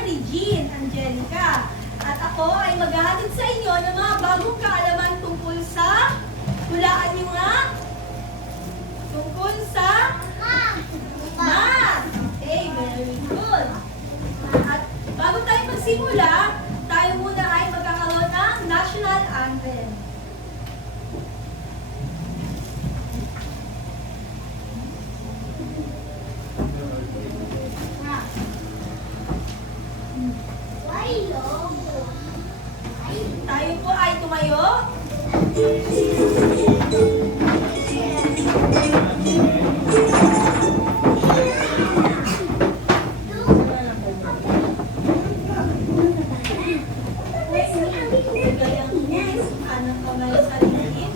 Regine Angelica. At ako ay maghahatid sa inyo ng mga bagong kaalaman tungkol sa, hulaan nyo nga, tungkol sa math. Okay, very good. At bago tayo magsimula, tayo muna ay magkakaroon ng National Anthem. Tayo po ay tumayo. Anong kamay sa liit?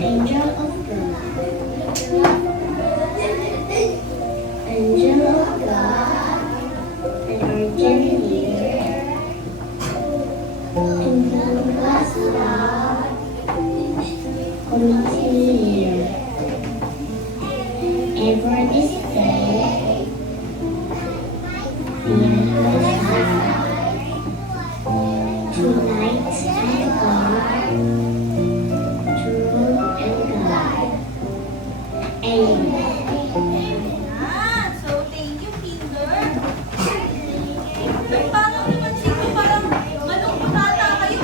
Angel of God, Angel of God, and our engineer, Angel of God's love, continue ever this day, the endless night, tonight and God. So, thank you, Kinder. Parang naman siguro parang malungkot ata kayo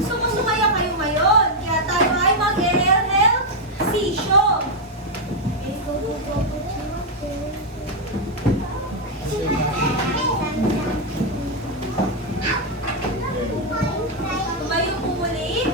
Gusto mo sumaya kayo ngayon. Kaya tayo ay mag-health session. Tumayo po muli.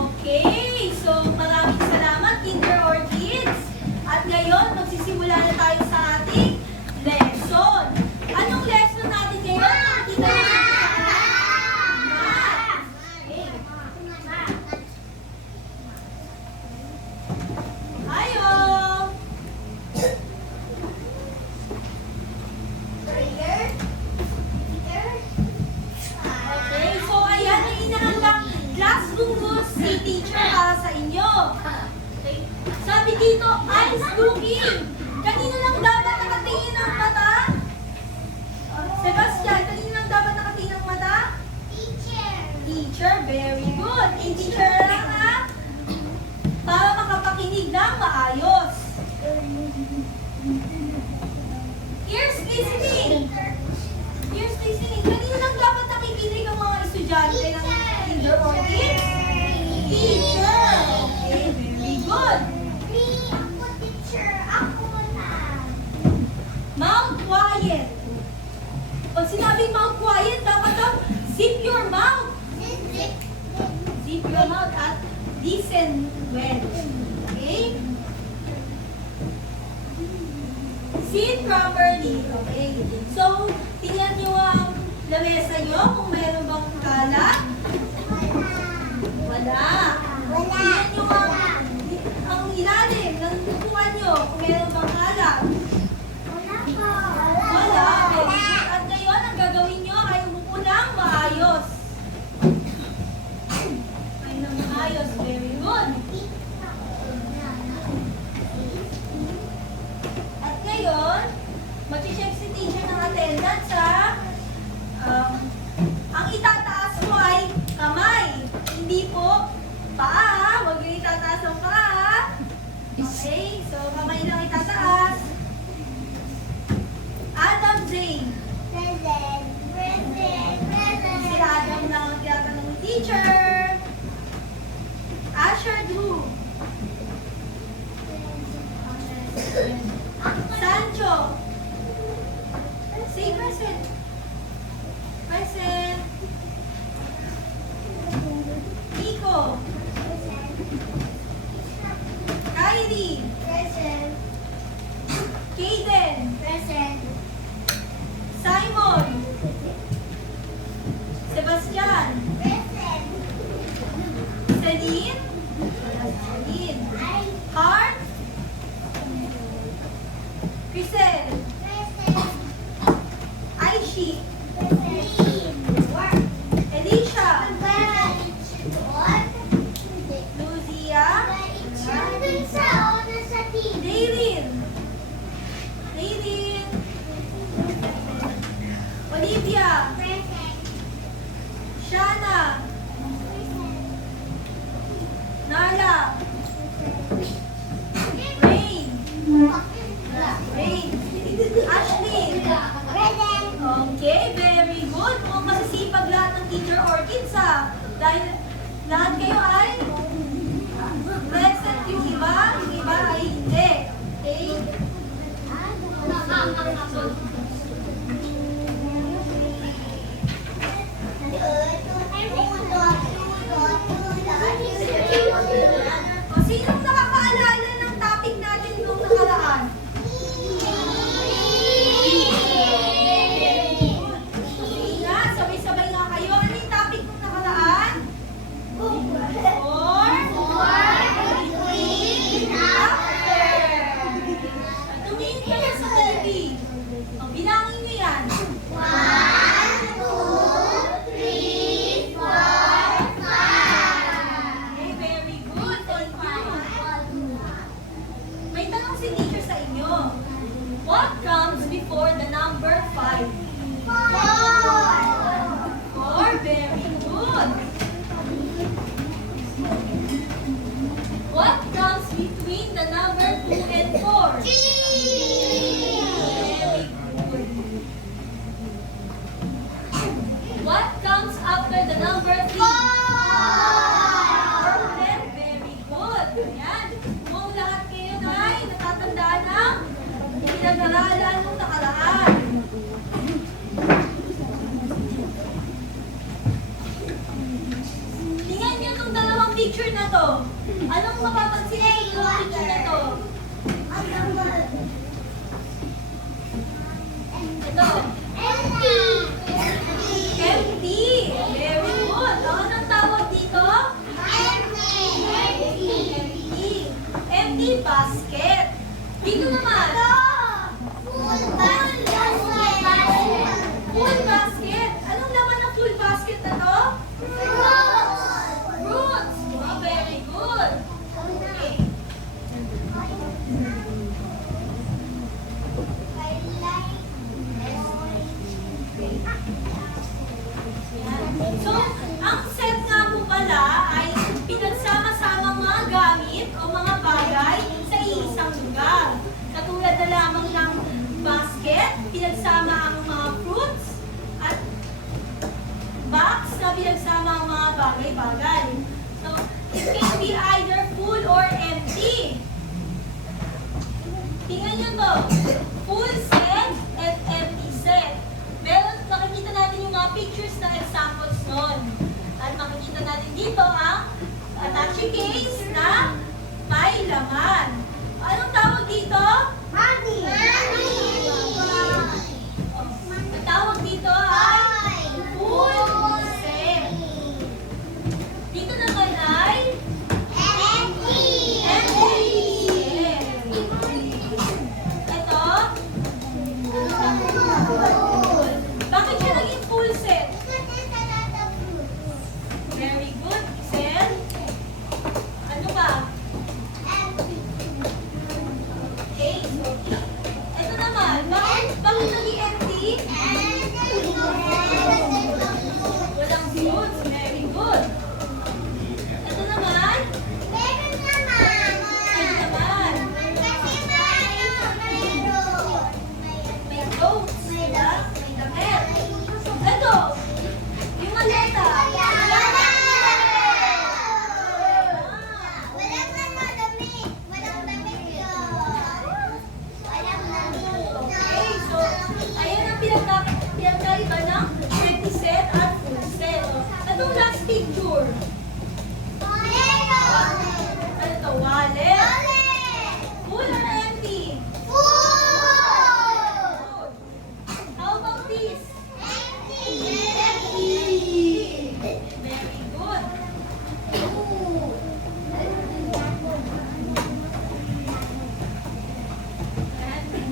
Okay, so maraming salamat, Kinder Orchids. At ngayon, magsisimula na tayo sa ating lesson. Anong lesson natin ngayon? Nakikita natin sa math. Okay. Tayo. Okay, so ayan ang inahandang classroom rules si teacher sa inyo. Sabi dito, eyes looking. Kanino lang dapat nakatingin ang mata? Sebastian, kanino lang dapat nakatingin ang mata? Teacher, very good. Eh, teacher lang ha? Para makapakinig ng maayos. Ears listening. Ears listening. Kanino lang dapat nakikinig ang mga estudyante ng Kinder Orchids? Teacher. Okay, very good. Mouth quiet. Pag sinabing mouth quiet, dapat daw zip your mouth. Zip your mouth at listen well. Okay? Sit properly. Okay. So, tingnan nyo ang lamesa nyo kung mayroon bang kalat. Wala. Tingnan nyo ang ilalim ng upuan nyo kung mayroon bang kalat. Wala. At ngayon, ang gagawin nyo ay umupo ng maayos. Ay, ng maayos. Very good. At ngayon, mag-check si teacher ng attendance sa ang itataas mo ay kamay. Hindi po paa. Huwag yung itataas ang paa. Okay, so kamay lang itataas. Adam Jane. Si Adam lang ang tinatanong ni teacher. Asher Drew. Sancho. Say present. Present. Nico. Kylie. Kaden. Simon. Sebastian. Celine. Celine. Heart. Crisel. Aishi. Elisha. Luzia. Daylin. Olivia. Shana. Nala. Rain. Ashley. Okay, very good. Mukhang masisipag lahat ng Teacher Orchids ha. Dahil lahat kayo ay present, yung iba ay hindi. Okay? O, sinong nakakaalala ng topic natin nung nakaraan? Sige nga, sabay-sabay nga kayo. Ano yung topic nung nakaraan? Tumingin ka na sa TV. picture na to? Anong mapapansin niyo sa picture na to? Ito. Empty. Very good. Anong tawag dito? Empty. Empty basket. Dito naman. Full basket. Anong laman ng full basket na to? Fruits. Wow, very good. Okay. So, ang set nga po pala ay pinagsama-sama mga gamit o mga bagay sa isang lugar. Katulad na lamang ng basket, pinagsama ang mga fruits, at box na pinagsama ang mga bagay-bagay. So, it can be either full or empty. Tingnan nyo to. Full set and empty set. Meron, makikita natin yung mga pictures na examples nun. At makikita natin dito ang attache case na may laman. Anong tawag dito? Ang tawag dito ay full set. Dito naman ay empty set. Ito? Bakit siya naging full set? Very good, set. Ano ba? Okay, so ito naman. Bakit naging empty? Walang fruits. Very good. Ito naman. Ito naman. May clothes. Diba? May damit. Ito. Yung maleta. Okay, so ayan ang pinagkaiba ng empty set at full set. Anong last picture? Ano to? Wallet. Full or empty? How about this? Empty. Very good.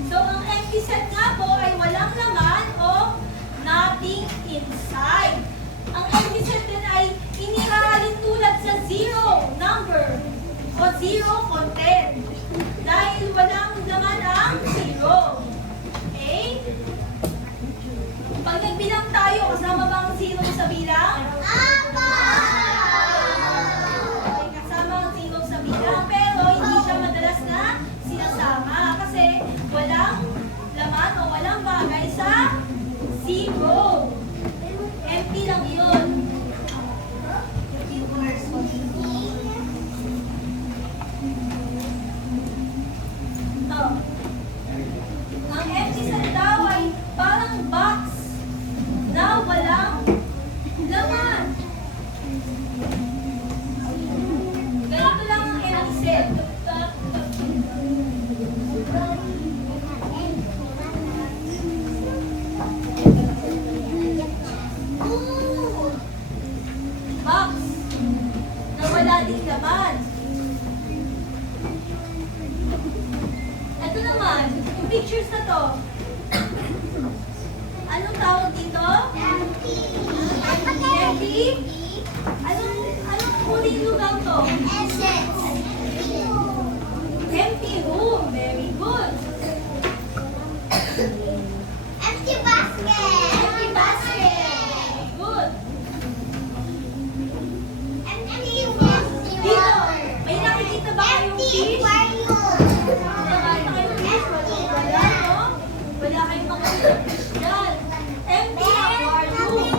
So, ang empty set nga po ay walang laman o nothing inside. Ang empty set din ay inihahalin tulad sa zero number o zero content dahil walang laman ang zero. Okay? Pag nagbilang tayo, kasama ba ang zero sa bilang? Okay, kasama ang zero sa bilang, pero hindi siya madalas na sinasama kasi walang laman o walang bagay sa zero. Empty lang yun. Ito. Ang empty set daw ay parang box na walang laman. Ganito lang ang empty set. Box na wala ding laman. Ito naman, yung pictures na to. Anong tawag dito? Empty. Anong huling lugar to? Empty room. Very good. Empty basket. Very good. Dito, may nakikita ba kayong fish? Nakakita kayong fish? Wala, no? Wala kayong makikita fish dyan. Empty aquarium.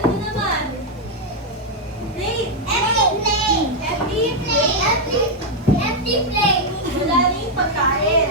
Ano naman? Plate. Empty plate. Wala rin pagkain.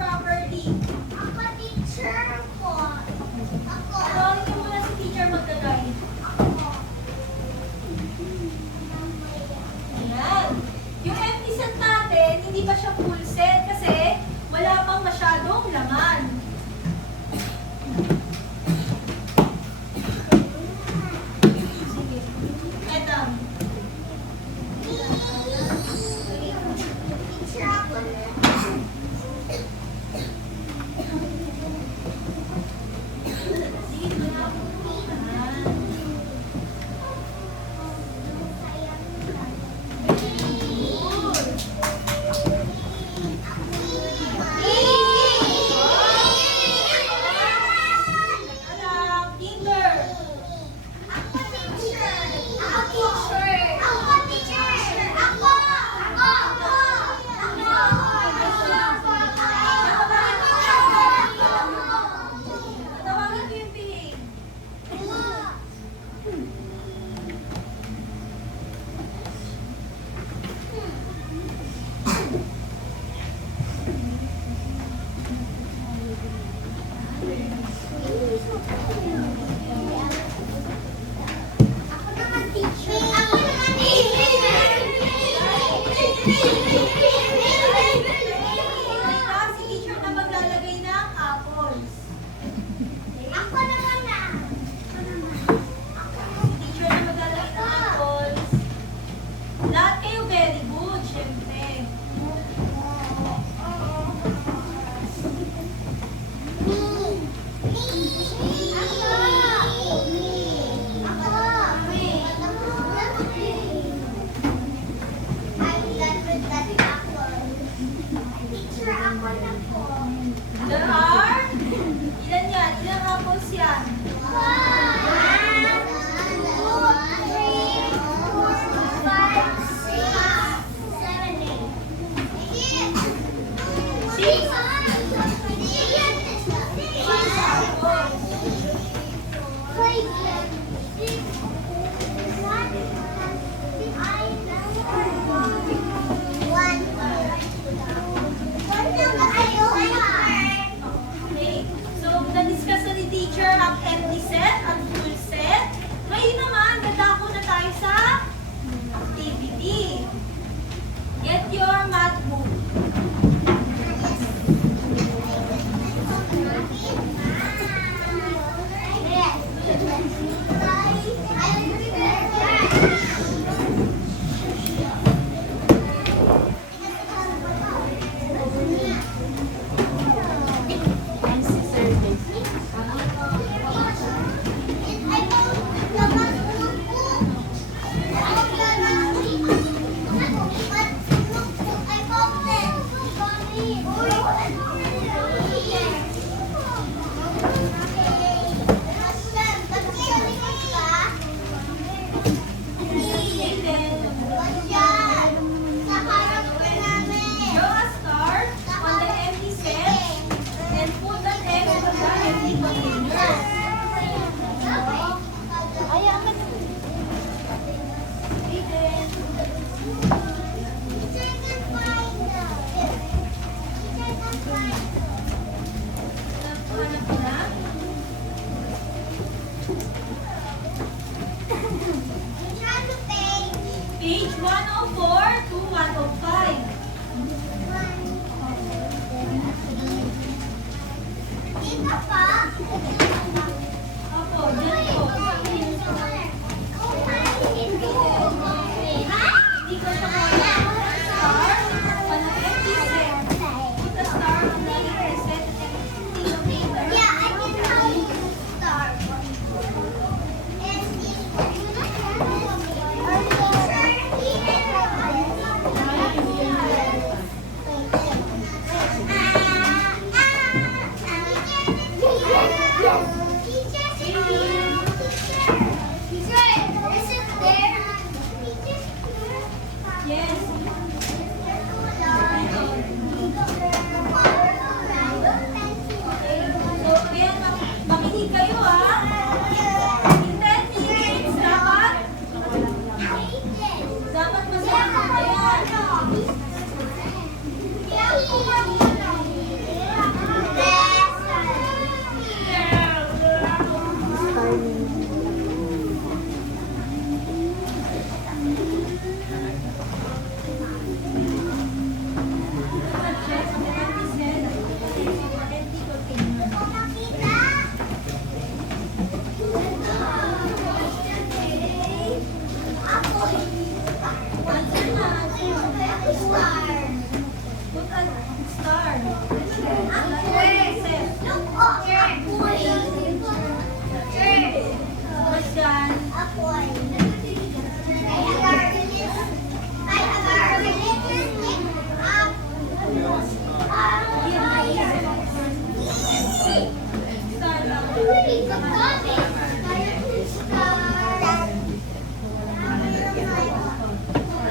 properly. Ako, teacher po. Ako. Tawagin niyo muna si teacher mag-guide. Ako. Ayan. Yung empty set natin, hindi pa siya full set kasi wala pang masyadong laman. Sige. Eto. Teacher ako na. Sige, ayan. Alam, Kinder. Ako, teacher. Ako, teacher. Ako, teacher. Ako. Ako. Tawagin ko yung PA. Ako naman, teacher. Ako naman, teacher. Ito, si teacher na maglalagay ng apples. Ako naman na. Si teacher na maglalagay ng apples. Lahat kayo very good, syempre. I'm done with that. star. Put a star. Look, oh, apoy. What's yan? Apoy. I have a religion. I have a religion. Star lang.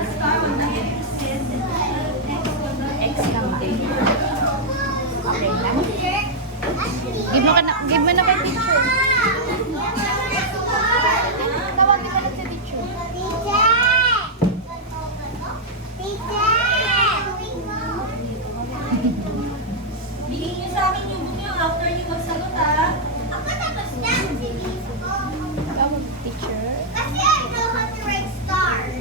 Star, wag na X lang din. Give mo na kay teacher. Tawagin mo na si teacher. Bigyan niyo sa akin yung book niyo after niyo magsagot, ha? Tawag teacher. Kasi I know how to write stars.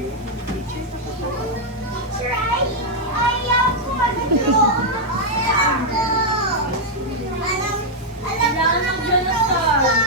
Teacher, ayaw ko ano. Alam Kailangan mag-draw ng star.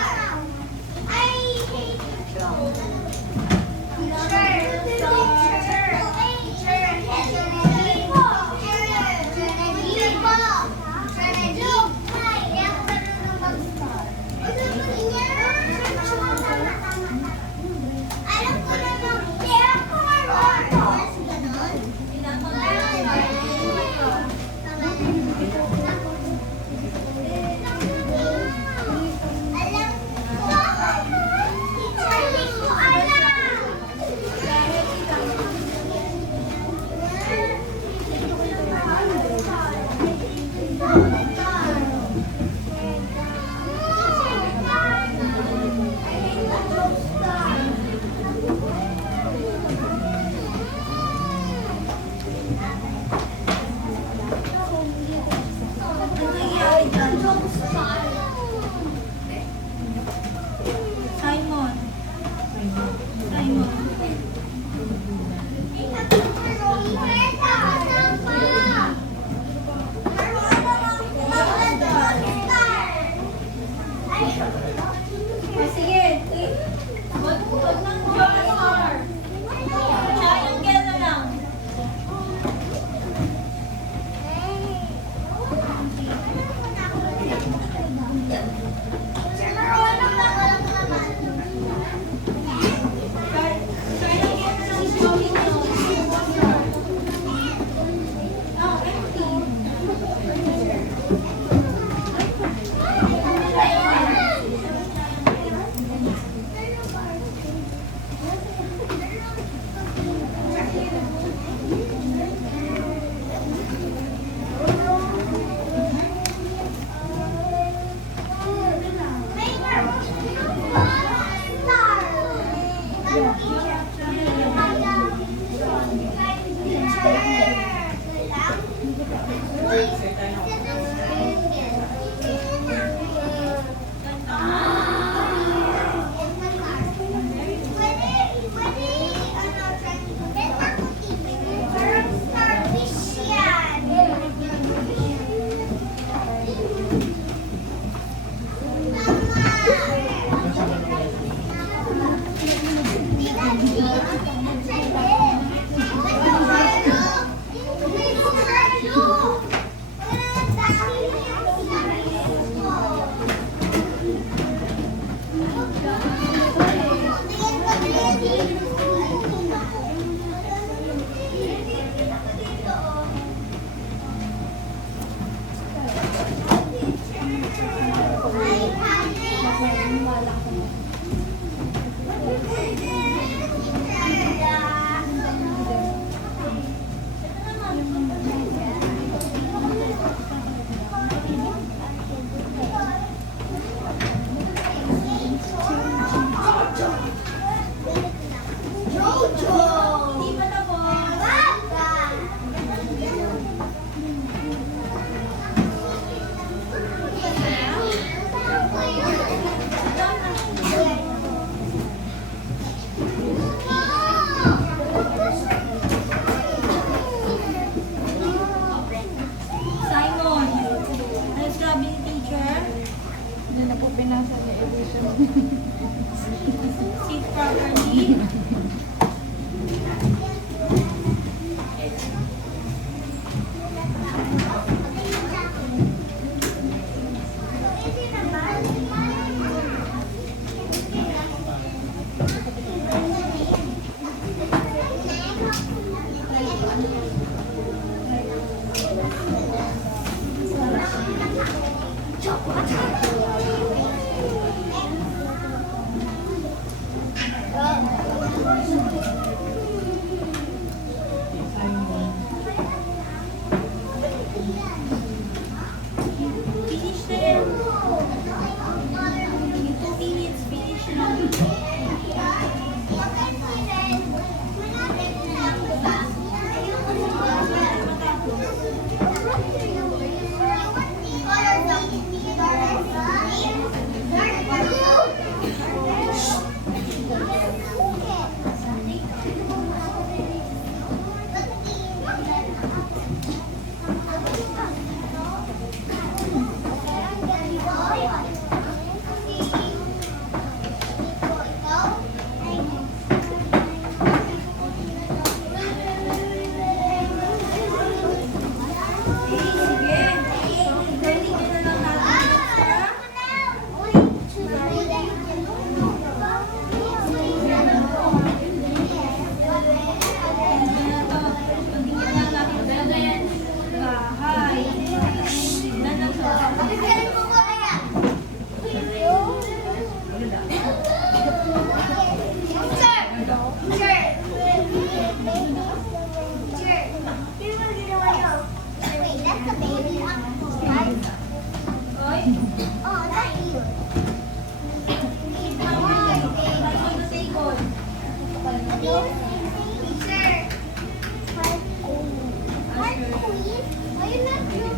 queen? Why you not blue?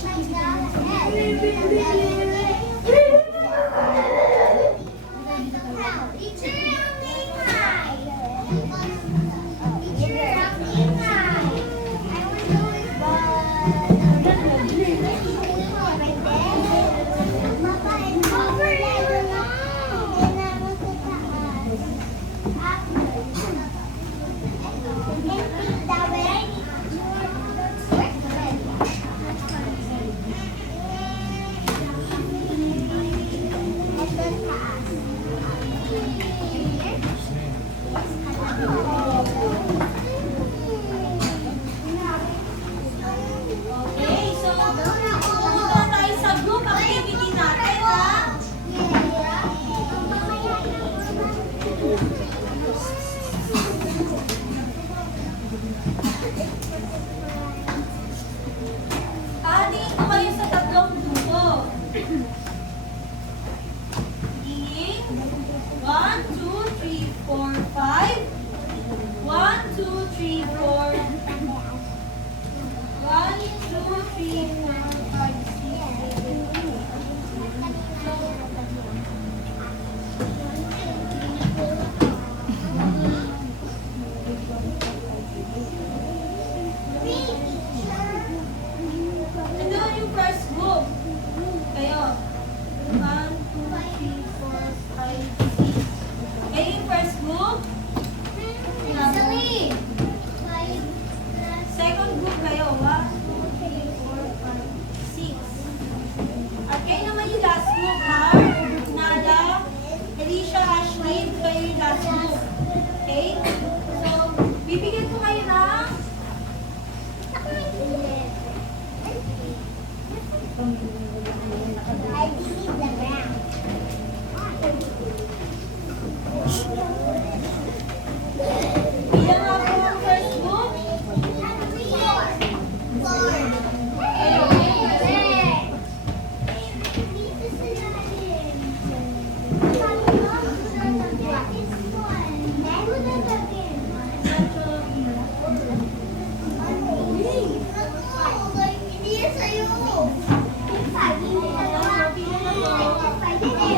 Because our queen look like the crown. Teacher, ranking high. Teacher, ranking high. I want to know if right there. Papa, and over there. And I'm sa taas. After. Okay, so pumunta tayo sa group activity natin, ha? Atin ko kayo sa tatlong grupo. Being 1, 2, 3, 4, 5. 1, 2, 3, 4. 1, 2, 3, 4, 5, 6. Ito yung first group. Kayo. 1, 2, 3, 4, 5, 6. Kayo yung first group. Second group kayo. 1, 2, 3, 4, 5, 6. At kayo naman yung last group, ha? Nada, Alicia, Ashley, kayo yung last group. Okay? So, bibigyan ko kayo ng I believe the ground. ilan nga po ang first group. Ilan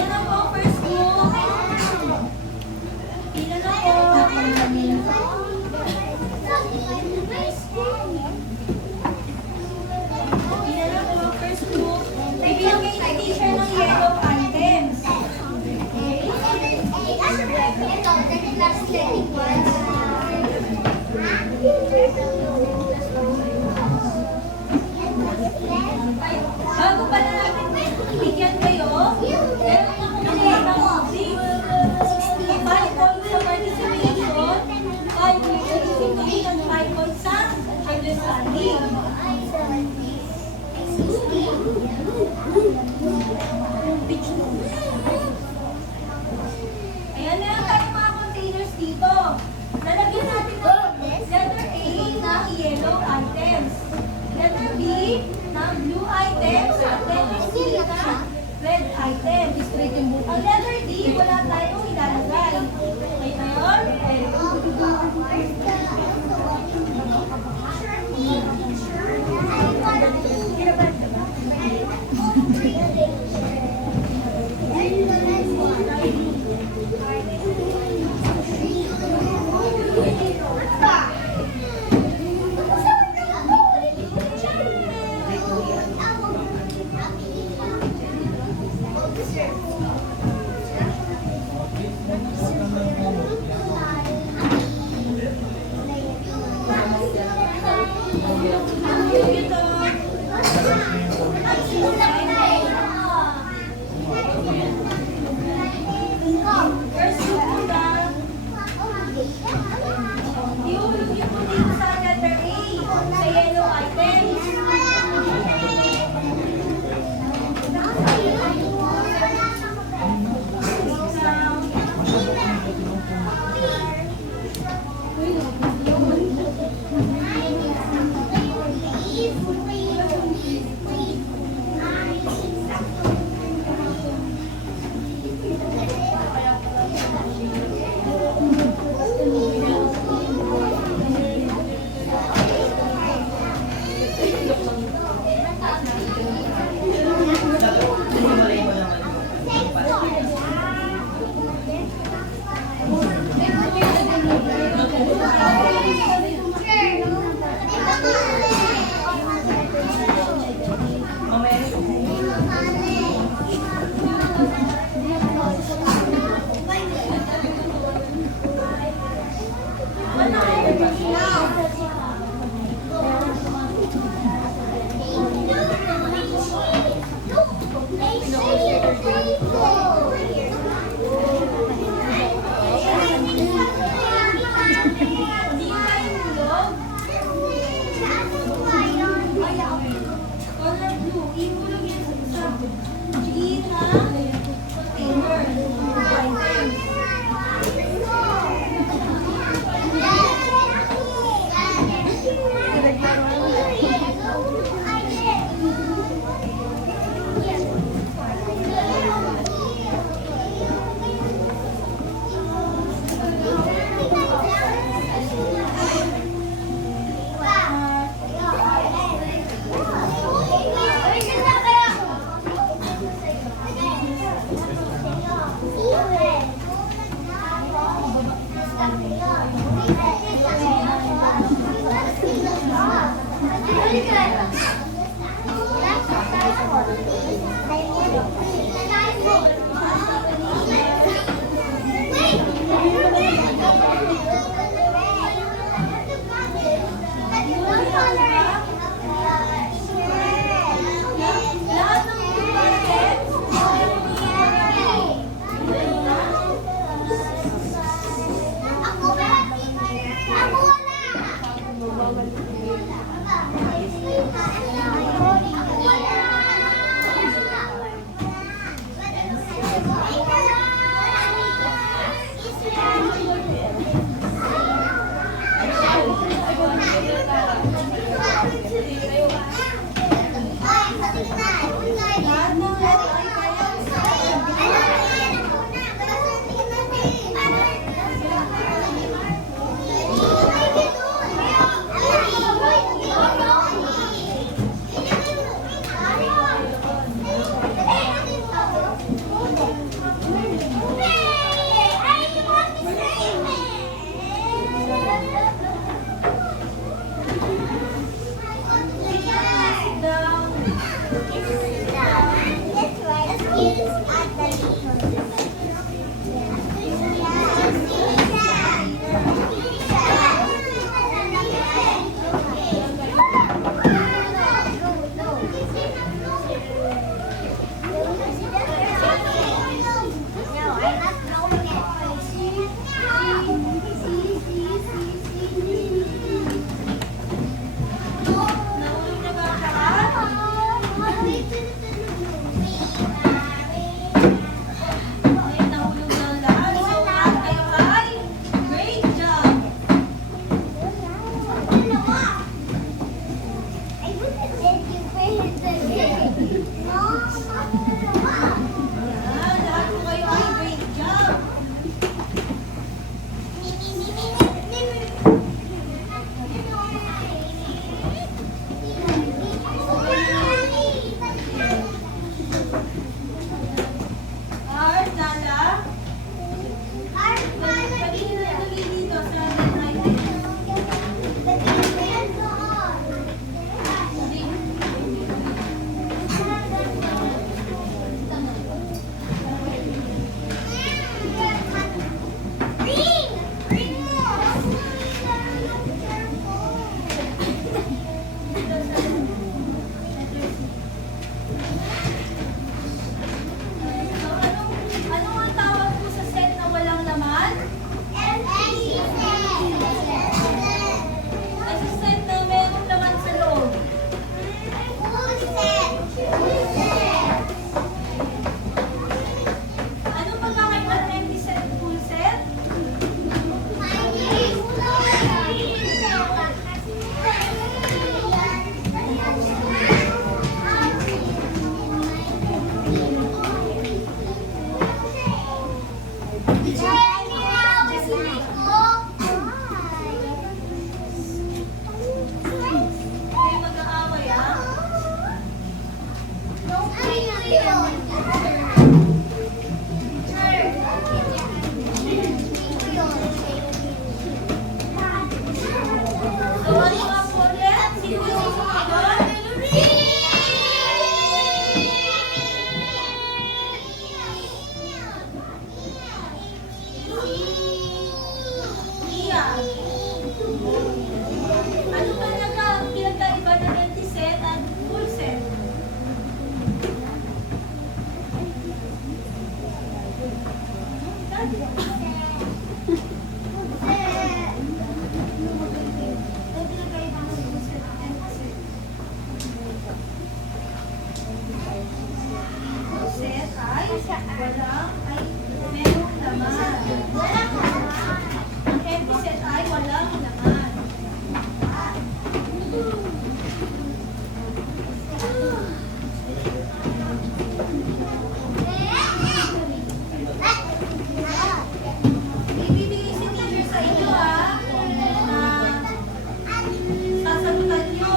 na po ang first group? Ilan na po? Ilan na po ang first group? Bibigyan kayo ng teacher ng yellow items. Bago pala natin bigyan kayo, meron na kung nakita mo. 5 points sa participation, 5 points sa discipline, and 5 points sa understanding. Ayan, meron tayong mga containers dito. Lalagyan natin ito. Letter A ng yellow items. Letter B ng blue items. At letter C ng red items. Ang letter D, wala tayong ilalagay. Okay na yun? First group muna. Ihulog niyo po dito sa letter A, sa yellow items. Lahat ng pulses. Lahat ng letter ay kayang Nahulog na ba ang lahat? Ay, nahulog na ang lahat. So, lahat kayo ay great job! Yan, lahat po kayo ay great job! Art, Nala, pwede na tuloy dito sa ating So, anong ang tawag po sa set na walang laman? Ay, sa set na mayroong laman sa loob. Anong pagkakaiba ng empty set at full set? May mag-aaway, ah. So, ano nga po ulit? Sino yung susunod? Iya. Ano ba pinagkaiba ng empty set at full set? Ano pinagkaiba ng full set at empty set? Full set ay merong laman. Ang empty set ay walang laman. Ibibigay si teacher sa inyo, ah. Sasagutan nyo.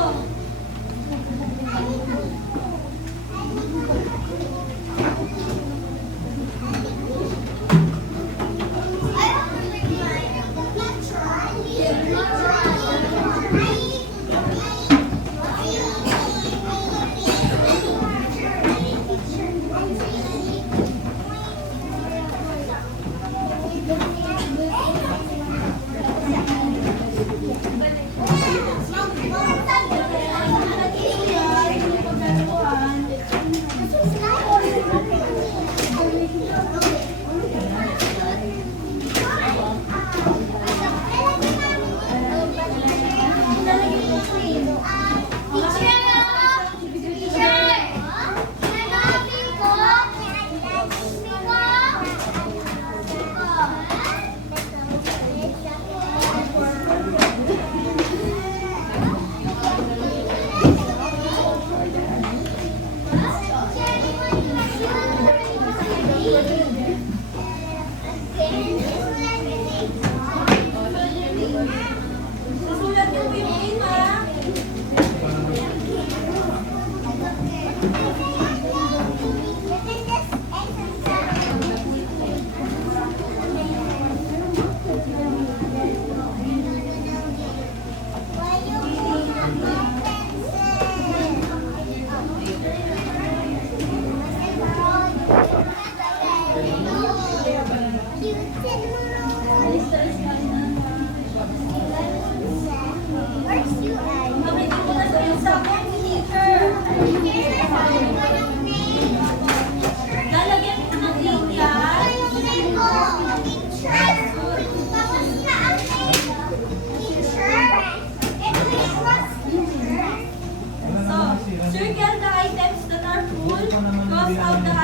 Lalagyan ko ng linya. So, circle the items that are full, cross out the